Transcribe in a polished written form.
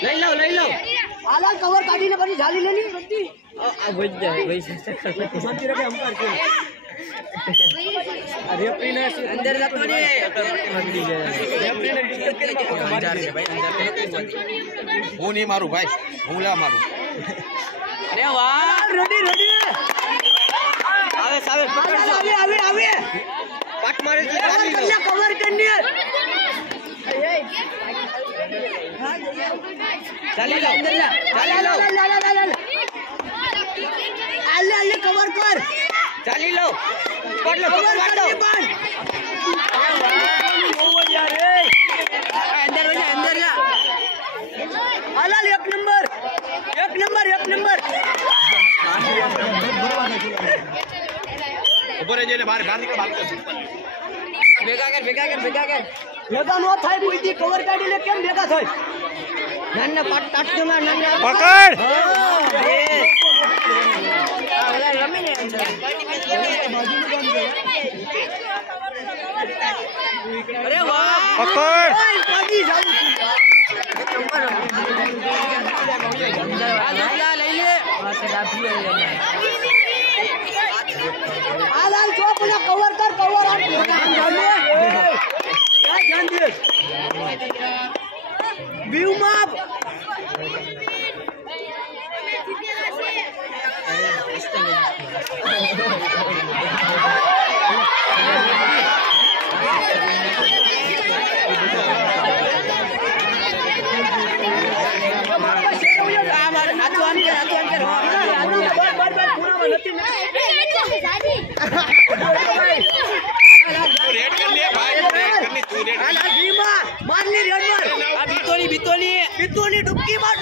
લઈ લો આલા કવર કાઢીને પછી ઝાલી લેલી બધી આ ભઈ જાય ભઈ શાંતિ રાખે અંપાર કે રેફરી ને અંદર જતો ને મંડી જાય રેફરી ને ડિસ્ટર્બ કરી અંજાર છે ભાઈ અંજાર હું નહીં મારું ભાઈ હું લા મારું અરે વાહ રેડી આવે પાટ મારે તો ચાલી લો કવર કરને ચાલી લો આલે કવર કર ચાલી લો પડ લો યાર અંદર લા આલા એક નંબર ઉપર જઈને બહાર નીકળ ભેગા કર ભેગા નો થાય કોઈ કવર કાઢી લે કેમ ભેગા થાય નાના પાટ કાટતો માં નાના પકડ ઓલા રમે ને અંદર અરે વાહ પકડ પાડી જાવ આ લઈ લે આ લાલ ચોપના કવર કર કવર આ ધ્યાન દે વ્યૂ માપ बितोनी डुबकी मार